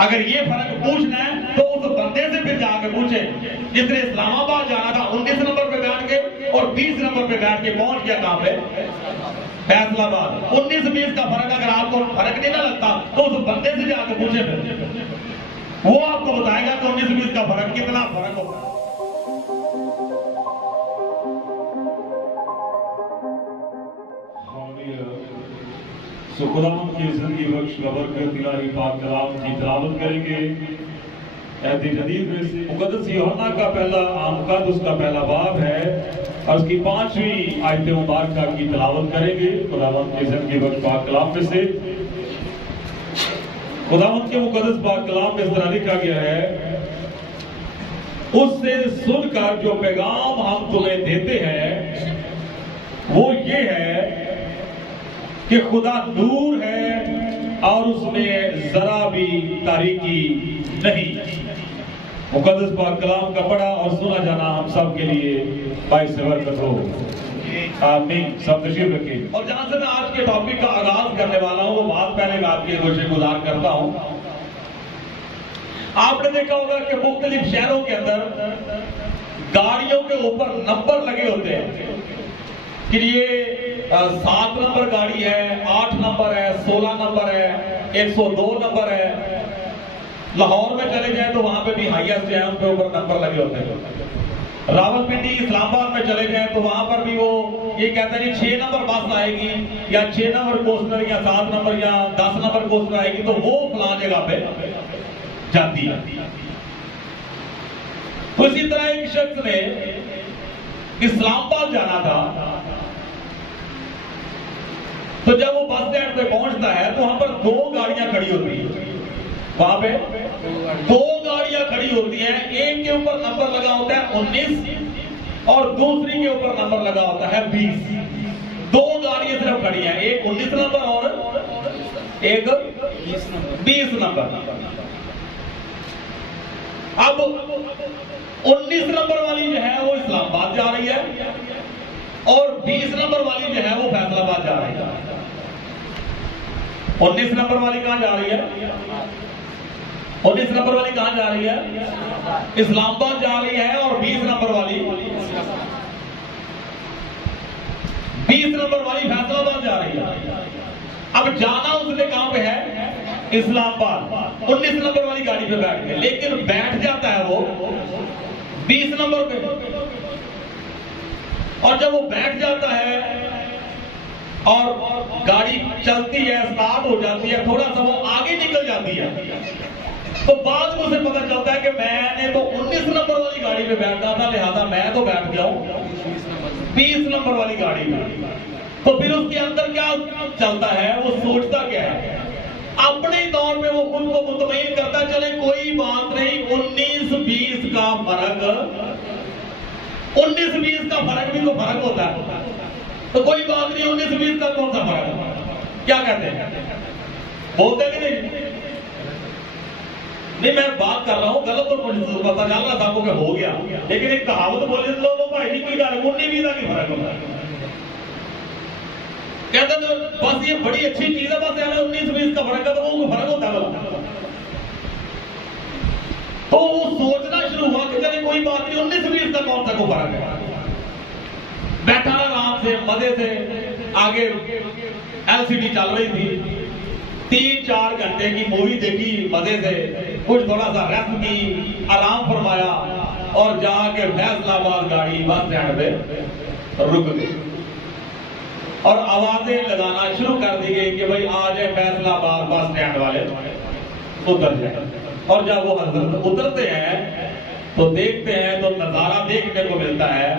اگر یہ فرق پوچھنا ہے تو اس بندے سے پھر جا کے پوچھیں جس نے اسلام آباد جانا تھا 19 نمبر پہ بیٹھ کے اور 20 نمبر پہ بیٹھ کے پہنچ گیا کہاں پہ؟ فیصل آباد۔ 19-20 کا فرق اگر آپ کو فرق نہیں نہ لگتا تو اس بندے سے جا کے پوچھیں پھر، وہ آپ کو بتائے گا کہ 19-20 کا فرق کتنا فرق ہوگا۔ سو خداوند کی زندگی بخش برکت الہی پاک کلام کی تلاوت کریں گے۔ عہد جدید میں سے مقدس یوحنا کا پہلا مقدس کا پہلا باب ہے اور اس کی 5ویں آیت مبارکہ کی تلاوت کریں گے خداوند کی زندگی بخش پاک کلام میں سے۔ خداوند کے مقدس پاک کلام میں اس طرح لکھا گیا ہے، اس سے سن کر جو پیغام ہم تمہیں دیتے ہیں وہ یہ ہے کہ خدا نور ہے اور اس میں ذرا بھی تاریکی نہیں۔ مقدس پاک کلام کا پڑھا اور سنا جانا ہم سب کے لیے باعث برکت ہو، آمین۔ سب تشریف رکھیں۔ اور جہاں سے میں آج کے ٹاپک کا آغاز کرنے والا ہوں وہ بات پہلے میں آپ کی گوشے گزار کرتا ہوں۔ آپ نے دیکھا ہوگا کہ مختلف شہروں کے اندر گاڑیوں کے اوپر نمبر لگے ہوتے ہیں کہ یہ 7 نمبر گاڑی ہے، 8 نمبر ہے، 16 نمبر ہے، 102 نمبر ہے۔ لاہور میں چلے جائیں تو وہاں پہ بھی ہائیسٹ ہے، ان کے اوپر نمبر لگے ہوتے ہیں۔ راولپنڈی اسلام آباد میں چلے جائیں تو وہاں پر بھی وہ یہ کہتے ہیں 6 نمبر بس آئے گی یا 6 نمبر کوسٹر یا 7 نمبر یا 10 نمبر کوسٹر آئے گی تو وہ فلاں جگہ پہ جاتی ہے۔ تو اسی طرح ایک شخص نے اسلام آباد جانا تھا تو جب وہ بس اسٹینڈ پہ پہنچتا ہے تو وہاں پر 2 گاڑیاں کھڑی ہوتی ہیں، وہاں پہ 2 گاڑیاں کھڑی ہوتی ہیں، ایک کے اوپر نمبر لگا ہوتا ہے 19 اور دوسری کے اوپر نمبر لگا ہوتا ہے 20۔ 2 گاڑیاں صرف کھڑی ہیں، ایک 19 نمبر اور ایک 20 نمبر۔ اب 19 نمبر والی جو ہے وہ اسلام آباد جا رہی ہے اور 20 نمبر والی جو ہے وہ فیصل آباد جا رہی ہے۔ 19 نمبر والی کہاں جا رہی ہے؟ 19 نمبر والی کہاں جا رہی ہے؟ اسلام آباد جا رہی ہے اور 20 نمبر والی فیصل آباد جا رہی ہے۔ اب جانا اس نے کہاں پہ ہے؟ اسلام آباد۔ 19 نمبر والی گاڑی پہ بیٹھ کے، لیکن بیٹھ جاتا ہے وہ 20 نمبر پہ، اور جب وہ بیٹھ جاتا ہے اور گاڑی چلتی ہے، سٹارٹ ہو جاتی ہے، تھوڑا سا وہ آگے نکل جاتی ہے تو بعد میں اسے پتا چلتا ہے کہ میں نے تو 19 نمبر والی گاڑی پہ بیٹھا تھا، لہذا میں تو بیٹھ گیا ہوں 20 نمبر والی گاڑی میں۔ تو پھر اس کے اندر کیا چلتا ہے؟ وہ سوچتا کیا ہے؟ اپنے طور پہ وہ خود کو مطمئن کرتا چلے کوئی بات نہیں، 19-20 کا فرق، 19-20 کا فرق بھی تو فرق ہوتا ہے، تو کوئی بات نہیں، 19-20 کا کون سا فرق ہے؟ کیا کہتے ہیں؟ بولتے کہ نہیں؟ نہیں، میں بات کر رہا ہوں غلط تو مجھے پتا چل رہا تھا کہ ہو گیا، لیکن ایک کہاوت بولے لو بھائی نہیں کی گا 19-20 کا فرق ہوتا ہے۔ کہتے ہیں بس یہ بڑی اچھی چیز ہے، بس یعنی 19-20 کا فرق ہے تو وہ فرق ہوتا ہے۔ تو وہ سوچنا شروع ہوا کہ چلے کوئی بات نہیں، 19-20 کا کون سا کو فرق ہے۔ بیٹھا آرام سے مزے سے، آگے LCD چل رہی تھی، 3-4 گھنٹے کی مووی دیکھی مزے سے، کچھ تھوڑا سا ریسٹ کی، آرام فرمایا اور جا کے فیصل آباد گاڑی بس اسٹینڈ پہ رک گئی اور آوازیں لگانا شروع کر دی گئی کہ بھائی آ جائے فیصل آباد بس اسٹینڈ والے اتر جائیں۔ اور جب وہ حضرت اترتے ہیں تو دیکھتے ہیں تو نظارہ دیکھنے کو ملتا ہے،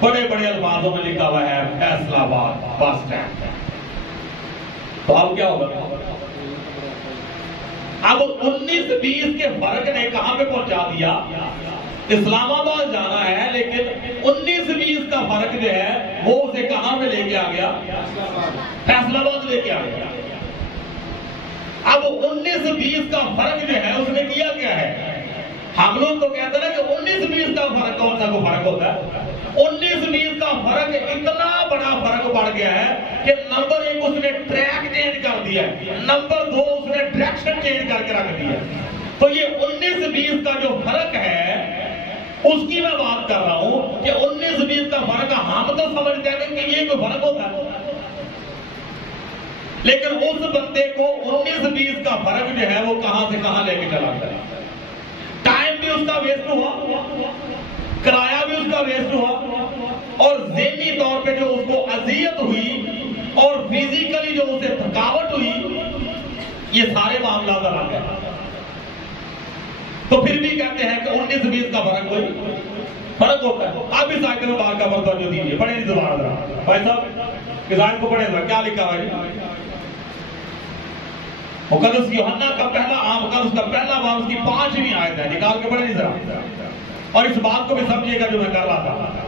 بڑے بڑے الفاظوں میں لکھا ہوا ہے فیصل آباد بس اسٹینڈ۔ تو اب کیا ہوگا؟ اب 19-20 کے فرق نے کہاں پہ پہنچا دیا؟ اسلام آباد جانا ہے لیکن 19-20 کا فرق جو ہے وہ اسے کہاں پہ لے کے آ گیا؟ فیصل آباد لے کے آ گیا۔ اب 19-20 کا فرق جو ہے اس نے کیا کیا ہے؟ ہم لوگ تو کہتے ہیں کہ 19-20 کا فرق کون سا کو فرق ہوتا ہے؟ 19-20 کا فرق اتنا بڑا فرق پڑ گیا ہے کہ نمبر 1 اس نے ٹریک چینج کر دیا ہے، نمبر 2 اس نے ڈائریکشن چینج کر کے رکھ دی ہے. تو یہ 19-20 کا جو فرق ہے اس کی میں بات کر رہا ہوں کہ 19-20 کا فرق ہم تو سمجھتے ہیں کہ یہ کوئی فرق ہوتا ہے, لیکن اس بندے کو 19-20 کا فرق جو ہے وہ کہاں سے کہاں لے کے چلا گیا. ٹائم بھی اس کا ویسٹ ہوا, کرایہ بھی اس کا ویسٹ ہوا, اور ذہنی طور پہ جو اس کو اذیت ہوئی اور فزیکلی جو اسے تھکاوٹ ہوئی, یہ سارے معاملات الگ ہیں. تو پھر بھی کہتے ہیں کہ 19-20 کا فرق کوئی فرق ہوتا ہے. آپ اس آیت میں بات کا توجہ دیجیے, پڑھیں نہیں زبان ذرا بھائی صاحب اس آیت کو پڑھیں ذرا, کیا لکھا ہے؟ مقدس یوحنا کا پہلا عام کا اس کا پہلا باب اس کی 5ویں آیت ہے, نکال کے پڑھیں ذرا, اور اس بات کو بھی سمجھیے گا جو میں کر رہا تھا.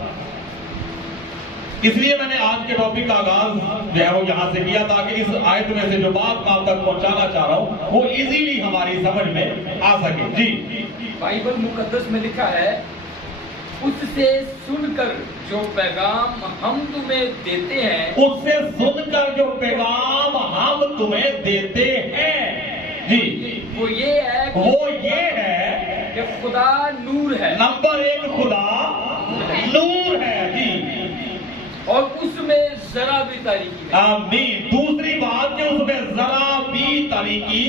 اس لیے میں نے آج کے ٹاپک کا آغاز جو ہے وہ یہاں سے کیا تاکہ اس آیت میں سے جو بات آپ تک پہنچانا چاہ رہا ہوں وہ ایزیلی ہماری سمجھ میں آ سکے. جی بائبل مقدس میں لکھا ہے, اس سے سن کر جو پیغام ہم تمہیں دیتے ہیں, اس سے سن کر جو پیغام ہم تمہیں دیتے ہیں, جی وہ یہ ہے کہ خدا نور ہے. نمبر 1 خدا نور ہے, جی, اور اس میں ذرا بھی تاریکی نہیں. آمین. دوسری بات کہ اس میں ذرا بھی تاریکی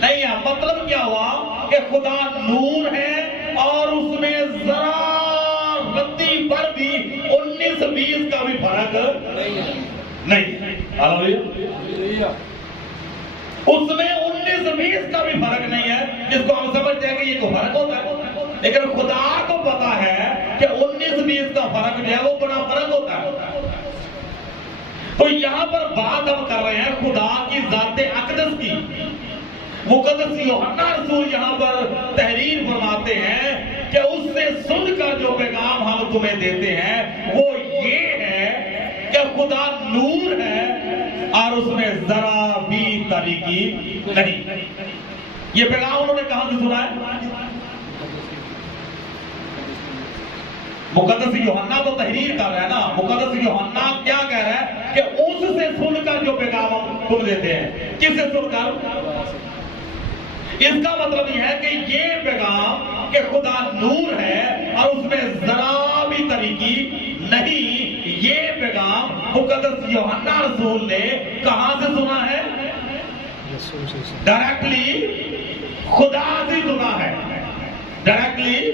نہیں ہے. مطلب کیا ہوا کہ خدا نور ہے اور اس میں ذرا رتی پر بھی 19-20 کا بھی فرق نہیں. اس میں 19-20 کا بھی فرق نہیں ہے, جس کو ہم سمجھتے ہیں کہ یہ کوئی فرق ہوتا ہے, لیکن خدا کو پتا ہے کہ 19-20 کا فرق جو ہے وہ بڑا فرق ہوتا ہے. تو یہاں پر بات ہم کر رہے ہیں خدا کی ذات اقدس کی. مقدس یوحنا رسول یہاں پر تحریر فرماتے ہیں کہ اس سے سن کر جو پیغام ہم تمہیں دیتے ہیں وہ یہ ہے کہ خدا نور ہے اور اس میں ذرا بھی تاریکی نہیں. یہ پیغام انہوں نے کہاں سے سنا ہے؟ مقدس یوحنا تو تحریر کر رہا ہے نا. مقدس یوحنا کیا کہہ رہا ہے کہ اس سے سن کر جو پیغام ہم تم دیتے ہیں, کس سے سن کر؟ اس کا مطلب یہ ہے کہ یہ پیغام کہ خدا نور ہے اور اس میں ذرا بھی تاریکی نہیں, یہ پیغام مقدس یوحنا رسول نے کہاں سے سنا ہے؟ ڈائریکٹلی خدا سے سنا ہے, ڈائریکٹلی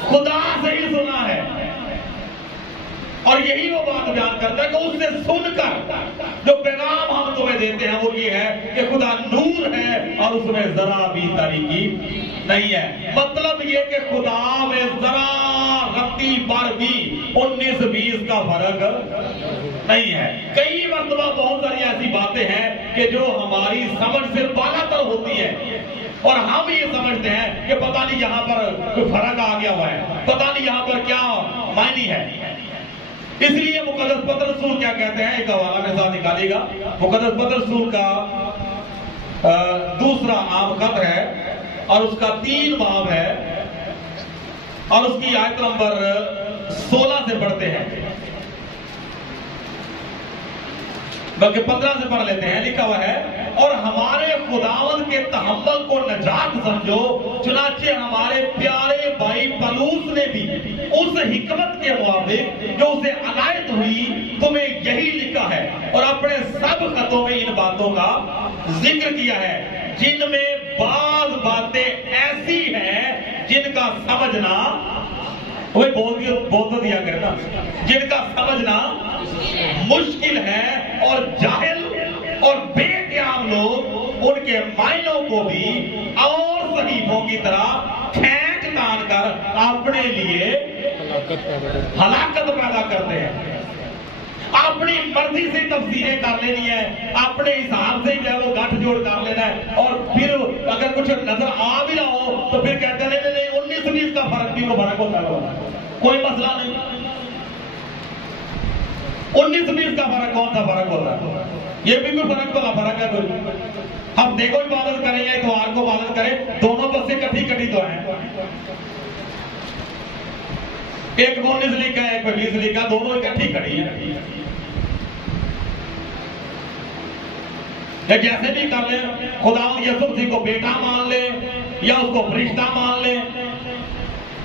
خدا سے ہی سنا ہے. اور یہی وہ بات بیان کرتا ہے کہ اس سے سن کر جو پیغام ہم تمہیں دیتے ہیں وہ یہ ہے کہ خدا نور ہے اور اس میں ذرا بھی تاریکی نہیں ہے. مطلب یہ کہ خدا میں ذرا رتی پر بھی 19-20 کا فرق نہیں ہے. کئی مرتبہ بہت ساری ایسی باتیں ہیں کہ جو ہماری سمجھ سے بالا تر ہوتی ہے اور ہم یہ سمجھتے ہیں کہ پتہ نہیں یہاں پر کوئی فرق آ گیا ہوا ہے, پتہ نہیں یہاں پر کیا معنی ہے. اس لیے مقدس پتر رسول کیا کہتے ہیں, ایک حوالہ میں ساتھ نکالیے گا. مقدس پتر رسول کا دوسرا عام خط ہے اور اس کا 3 باب ہے اور اس کی آیت نمبر 16 سے پڑھتے ہیں, بلکہ 15 سے پڑھ لیتے ہیں. لکھا ہوا ہے, اور ہمارے خداوند کے تحمل کو نجات سمجھو, چنانچہ ہمارے پیارے بھائی پلوس نے بھی اس حکمت کے موافق جو اسے عنایت ہوئی تمہیں یہی لکھا ہے, اور اپنے سب خطوں میں ان باتوں کا ذکر کیا ہے, جن میں بعض باتیں ایسی ہیں جن کا سمجھنا, وہ بول دیا کرنا, جن کا سمجھنا مشکل ہے, اور جاہل اور بے قیام لوگ ان کے معنوں کو بھی اور صحیفوں کی طرح کھینچ تان کر اپنے لیے ہلاکت پیدا کرتے ہیں. اپنی مرضی سے تفسیریں کر لینی ہے, اپنے حساب سے جو ہے وہ گٹھ جوڑ کر لینا ہے, اور پھر اگر کچھ نظر آ بھی رہا ہو تو پھر کہتے ہیں نہیں 19-20 کا فرق بھی وہ فرق ہوتا ہے, کوئی مسئلہ نہیں. 19-20 کا فرق کون سا فرق ہوتا ہے؟ یہ بھی کوئی فرق والا فرق ہے کوئی. ہم دیکھو عبادت کریں یا اتوار کو عبادت کریں, دونوں بسیں کٹھی تو ہیں. ایک 19 لکھا ہے, ایک 20 لکھا, دونوں اکٹھی کھڑی ہیں. یا جیسے بھی کر لیں، خدا یسوع مسیح کو بیٹا مان لے یا اس کو فرشتہ مان لے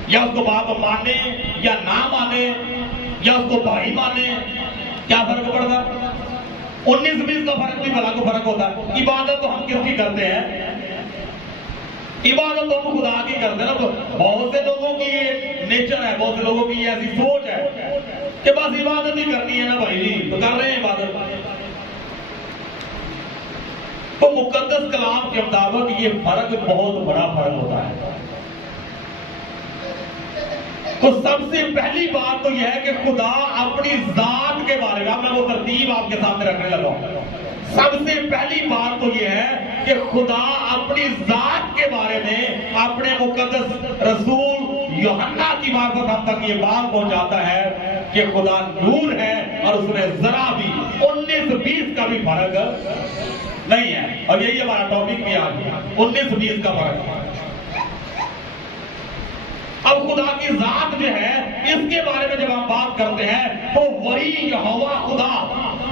یا اس کو باپ مانے یا نہ مانے یا اس کو بھائی مانے، کیا فرق پڑتا؟ 19-20 کا فرق بھی بھلا کو فرق ہوتا ہے۔ عبادت تو ہم کس کی کرتے ہیں؟ عبادت تو ہم خدا کی کرتے ہیں نا۔ تو بہت سے لوگوں کی یہ نیچر ہے، بہت سے لوگوں کی یہ ایسی سوچ ہے کہ بس عبادت ہی کرنی ہے نا بھائی جی، تو کر رہے ہیں عبادت۔ تو مقدس کلام کے مطابق یہ فرق بہت بڑا فرق ہوتا ہے۔ تو سب سے پہلی بات تو یہ ہے کہ خدا اپنی ذات کے بارے میں وہ ترتیب آپ کے سامنے رکھنے لگا ہوں۔ سب سے پہلی بات تو یہ ہے کہ خدا اپنی ذات کے بارے میں اپنے مقدس رسول یوحنا کی معرفت ہم تک یہ بات پہنچاتا ہے کہ خدا نور ہے اور اس میں ذرا بھی 19-20 کا بھی فرق نہیں ہے۔ اور یہی ہمارا ٹاپک بھی آج ہے، 19-20 کا فرق۔ اب خدا کی ذات جو ہے اس کے بارے میں جب ہم بات کرتے ہیں تو وہی یہوہ خدا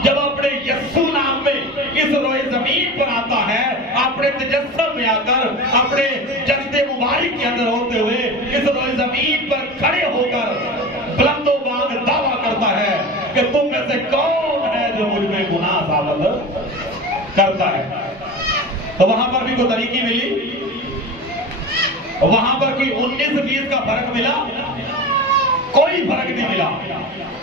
جب اپنے یسوع نام میں اس روئے زمین پر آتا ہے، اپنے تجسم میں آ کر اپنے جسد مبارک کے اندر ہوتے ہوئے اس روئے زمین پر کھڑے ہو کر بلند و باغ دعویٰ کرتا ہے کہ تم میں سے کون ہے جو مجھ میں گناہ ثابت کرتا ہے۔ تو وہاں پر بھی کوئی طریقی ملی، وہاں پر کوئی 19-20 کا فرق ملا؟ کوئی فرق نہیں ملا۔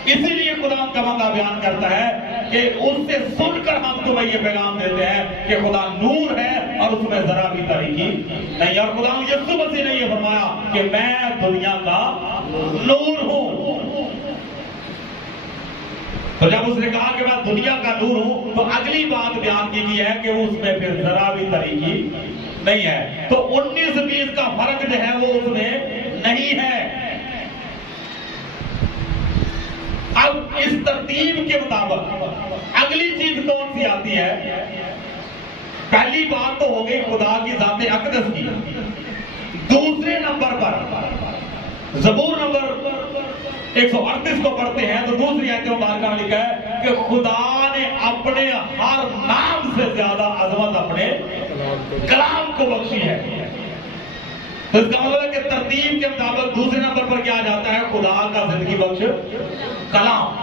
اسی لیے خدا کا بندہ بیان کرتا ہے کہ اس سے سن کر ہم تمہیں یہ پیغام دیتے ہیں کہ خدا نور ہے اور اس میں ذرا بھی تاریکی نہیں۔ اور خدا یسوع مسیح نے یہ فرمایا کہ میں دنیا کا نور ہوں۔ تو جب اس نے کہا کہ میں دنیا کا نور ہوں تو اگلی بات بیان کی گئی ہے کہ اس میں پھر ذرا بھی تاریکی نہیں ہے۔ تو 19-20 کا فرق جو ہے وہ اس میں نہیں ہے۔ اب اس ترتیب کے مطابق اگلی چیز کون سی آتی ہے؟ پہلی بات تو ہو گئی خدا کی ذات اقدس کی۔ دوسرے نمبر پر زبور نمبر 138 کو پڑھتے ہیں تو دوسری آیت مبارکہ میں لکھا ہے کہ خدا نے اپنے ہر نام سے زیادہ عظمت اپنے کلام کو بخشی ہے۔ تو اس کا مطلب ہے کہ ترتیب کے مطابق دوسرے نمبر پر کیا جاتا ہے؟ خدا کا زندگی بخش کلام۔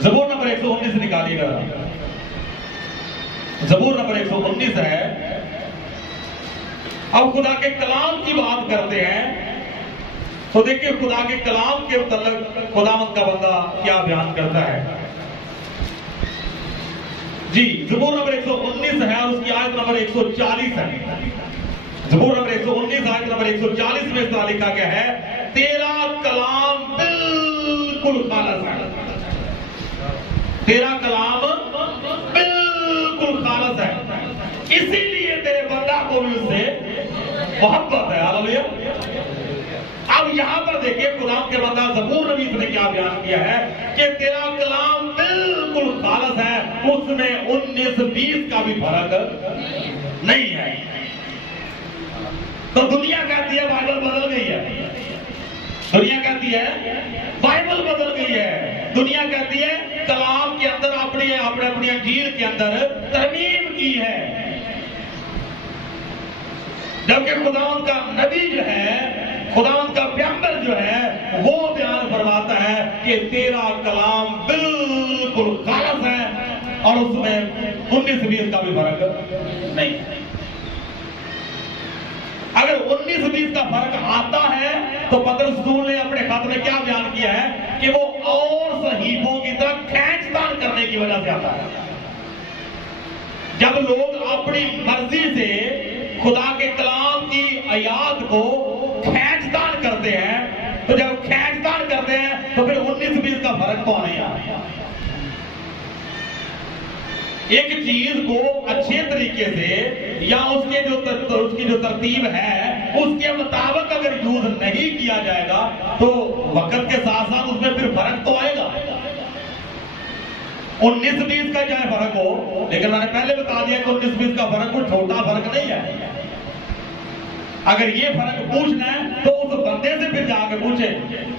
زبور نمبر 119 نکالیے گا، زبور نمبر 119 ہے۔ اب خدا کے کلام کی بات کرتے ہیں تو دیکھیں خدا کے کلام کے متعلق خداوند کا بندہ کیا بیان کرتا ہے۔ جی زبور نمبر 119 ہے اور اس کی آیت نمبر 140 ہے۔ زبور نمبر 119 آیت نمبر 140 میں اس طرح لکھا گیا ہے، تیرا کلام بالکل خالص ہے، تیرا کلام بالکل خالص ہے، اسی لیے تیرے بندہ کو بھی اس سے محبت ہے۔ ہاللیلویا۔ اب یہاں پر دیکھیں خدا کے بندہ زبور نبی نے کیا بیان کیا ہے کہ تیرا کلام بالکل خالص ہے، اس میں 19-20 کا بھی فرق نہیں ہے۔ تو دنیا کہتی ہے بائبل بدل گئی ہے، دنیا کہتی ہے بائبل بدل گئی ہے، دنیا کہتی ہے کلام کے اندر اپنی انجیل کے اندر ترمیم کی ہے، جبکہ خداوند کا نبی جو ہے، خداوند کا پیغمبر جو ہے وہ بیان فرماتا ہے کہ تیرا کلام بالکل خالص ہے اور اس میں 19-20 کا بھی فرق نہیں ہے۔ اگر 19-20 کا فرق آتا ہے تو پطرس رسول نے اپنے خط میں کیا بیان کیا ہے کہ وہ اور صحیفوں کی طرح کھینچ تان کرنے کی وجہ سے آتا ہے۔ جب لوگ اپنی مرضی سے خدا کے کلام کی آیات کو کھینچ تان کرتے ہیں تو جب کھینچ تان کرتے ہیں تو پھر 19-20 کا فرق تو نہیں آتا۔ ایک چیز کو اچھے طریقے سے یا اس کی جو ترتیب ہے اس کے مطابق اگر یوز نہیں کیا جائے گا تو وقت کے ساتھ ساتھ اس میں پھر فرق تو آئے گا۔ 19-20 کا چاہے فرق ہو، لیکن میں نے پہلے بتا دیا کہ 19-20 کا فرق کوئی چھوٹا فرق نہیں ہے۔ اگر یہ فرق پوچھنا ہے تو اس بندے سے پھر جا کے پوچھے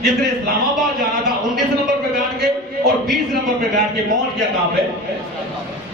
جس نے اسلام آباد جانا تھا 19 نمبر پہ بیٹھ کے اور 20 نمبر پہ بیٹھ کے پہنچ گیا کہاں پہ؟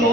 2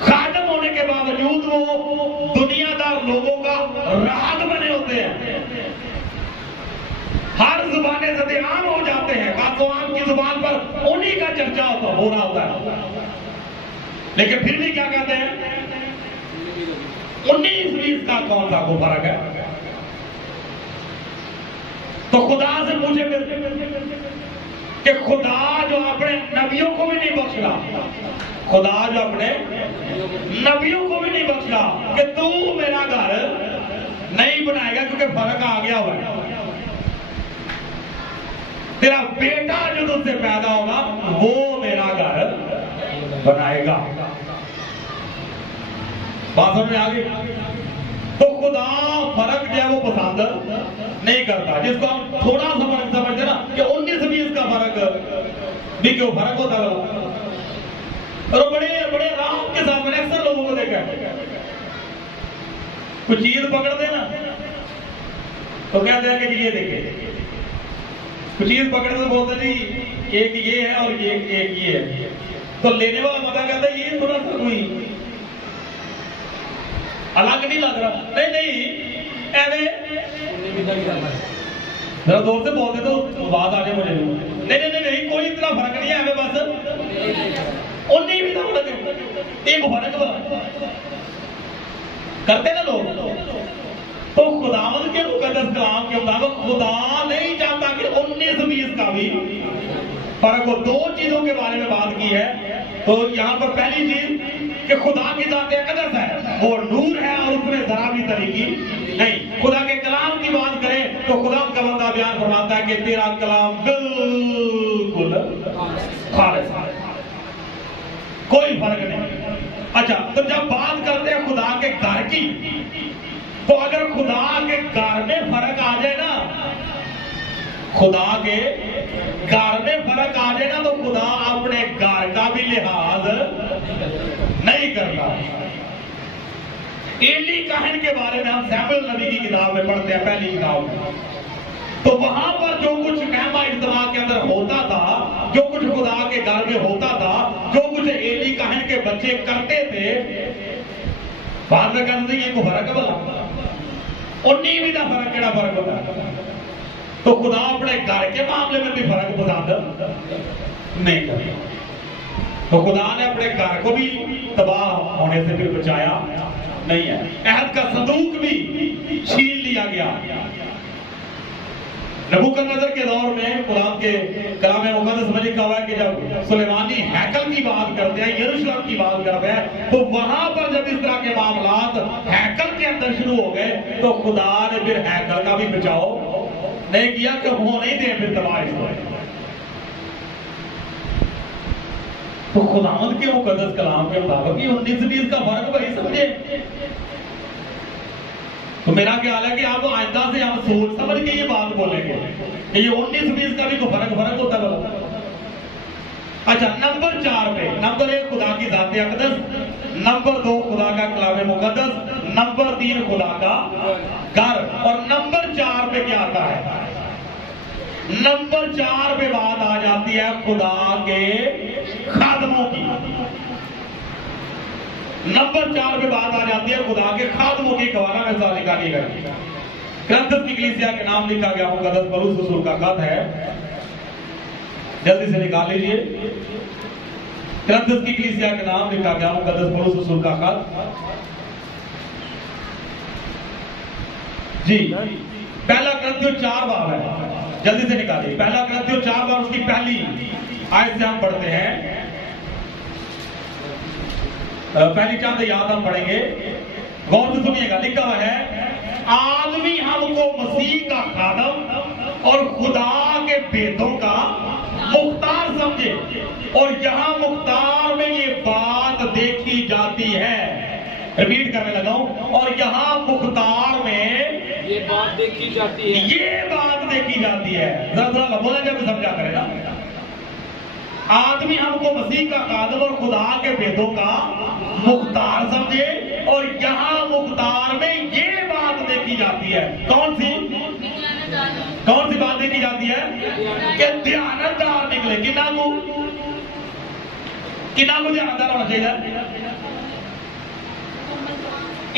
خادم ہونے کے باوجود وہ دنیا دار لوگوں کا راہب بنے ہوتے ہیں، ہر زبانیں زد عام ہو جاتے ہیں، خاص عام کی زبان پر انہی کا چرچا ہو رہا ہوتا ہے، لیکن پھر بھی کیا کہتے ہیں 19-20 کا کون سا کو فرق ہے؟ تو خدا سے پوچھے کہ خدا جو اپنے نبیوں کو بھی نہیں بخش رہا، خدا جو اپنے نبیوں کو بھی نہیں بخش رہا کہ تو میرا گھر نہیں بنائے گا کیونکہ فرق آ گیا ہوا ہے، تیرا بیٹا جو تجھ سے پیدا ہوگا وہ میرا گھر بنائے گا۔ بات سمجھ میں آ گئی؟ تو خدا فرق جو ہے وہ پسند نہیں کرتا، جس کو ہم تھوڑا سا فرق سمجھتے نا کہ 19-20 کا فرق بھی کیوں فرق ہوتا ہے، اور بڑے بڑے آرام کے ساتھ میں نے اکثر لوگوں کو دیکھا ہے کچھ چیز پکڑ دے نا تو کہتے ہیں کہ یہ دیکھیں، کچھ چیز پکڑ دے بولتے جی ایک یہ ہے اور ایک یہ ہے، تو لینے والا پتا کہتا ہے یہ تھوڑا سا کوئی الگ نہیں لگ رہا، نہیں ذرا دور سے بولتے تو بات آ جائے مجھے، نہیں کوئی اتنا فرق نہیں ہے، بس انہیں بھی فرق ایک فرق کرتے نا لوگ۔ تو خداوند کے مقدس کلام کے مطابق خدا نہیں چاہتا کہ 19-20 کا بھی فرق ہو۔ دو چیزوں کے بارے میں بات کی ہے، تو یہاں پر پہلی چیز کہ خدا کی ذات اقدس ہے، وہ نور ہے اور اس میں ذرا بھی تاریکی نہیں۔ خدا کے کلام کی بات کریں تو خدا کا بندہ بیان فرماتا ہے کہ تیرا کلام بالکل خالص ہے، کوئی فرق نہیں۔ اچھا، تو جب بات کرتے ہیں خدا کے گھر کی، تو اگر خدا کے گھر میں فرق آ جائے نا، خدا کے گھر میں فرق آ جائے نا تو خدا اپنے گھر کا بھی لحاظ نہیں کرتا۔ ایلی کاہن کے بارے میں ہم سیموئیل نبی کی کتاب میں پڑھتے ہیں، پہلی کتاب میں، تو وہاں پر جو کچھ خیمہ اجتماع کے اندر ہوتا تھا، جو کچھ خدا کے گھر میں ہوتا تھا، جو کچھ ایلی کاہن کے بچے کرتے تھے، بعد میں کہتے ہیں یہ کو فرق ہے بلا 19 کا فرق کیڑا فرق ہوتا ہے؟ تو خدا اپنے گھر کے معاملے میں بھی فرق پسند نہیں کرتا، تو خدا نے اپنے گھر کو بھی تباہ ہونے سے بھی بچایا نہیں ہے۔ عہد کا صندوق بھی چھین لیا گیا۔ نبوکدنصر کے دور میں قرآن کے کلام مقدس میں لکھا ہوا ہے کہ جب سلیمانی ہیکل کی بات کرتے ہیں، یروشلم کی بات کرتے ہیں، تو وہاں پر جب اس طرح کے معاملات ہیکل کے اندر شروع ہو گئے تو خدا نے پھر ہیکل کا بھی بچاؤ نہیں کیا کہ وہ نہیں دے پھر تباہ اس کو۔ تو خداوند کے مقدس کلام کے مطابق یہ 19-20 کا فرق وہی سمجھے۔ تو میرا خیال ہے کہ آپ آئندہ سے ہم سوچ سمجھ کے یہ بات بولیں گے کہ یہ 19-20 کا بھی کوئی فرق ہوتا ہے۔ اچھا، نمبر 4 پہ، نمبر 1 خدا کی ذات اقدس، نمبر 2 خدا کا کلام مقدس، نمبر 3 خدا کا گھر، اور نمبر 4 پہ کیا آتا ہے؟ نمبر 4 پہ بات آ جاتی ہے خدا کے خادموں کی۔ نمبر 4 پہ بات آ جاتی ہے خدا کے خادموں کی۔ گوانا میں سے نکالی گئی کرنتھس کی کلیسیا کے نام لکھا گیا مقدس پولس رسول کا خط ہے، جلدی سے نکال لیجئے۔ کرنتھس کی کلیسیا کے نام لکھا گیا مقدس پولس رسول کا خط، جی پہلا کرنتھیوں 4 باب ہے، جلدی سے نکالیے۔ پہلا کرنتھیوں 4 باب، اس کی پہلی آیت سے ہم پڑھتے ہیں، پہلی چند یاد ہم پڑھیں گے، غور سے سنیے گا۔ لکھا ہوا ہے آدمی ہم کو مسیح کا خادم اور خدا کے بیٹوں کا مختار سمجھے، اور یہاں مختار میں یہ بات دیکھی جاتی ہے، ریپیٹ کرنے لگا ہوں، اور یہاں مختار میں یہ بات دیکھی جاتی ہے، یہ بات دیکھی جاتی ہے۔ ذرا بولا جب سمجھا کرے نا، آدمی ہم کو مسیح کا خادم اور خدا کے بیٹوں کا مختار سمجھے، اور یہاں مختار میں یہ بات دیکھی جاتی ہے۔ کون سی بات دیکھی جاتی ہے؟ کہ دیانتدار نکلے۔ کنہ کو دیانتدار ہونا چاہیے؟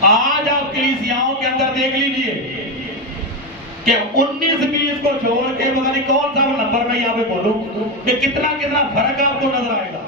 آج آپ کلیسیاؤں کے اندر دیکھ لیجئے کہ 19-20 کو چھوڑ کے پتہ نہیں کون سا نمبر میں یہاں پہ بولوں کہ کتنا فرق آپ کو نظر آئے گا.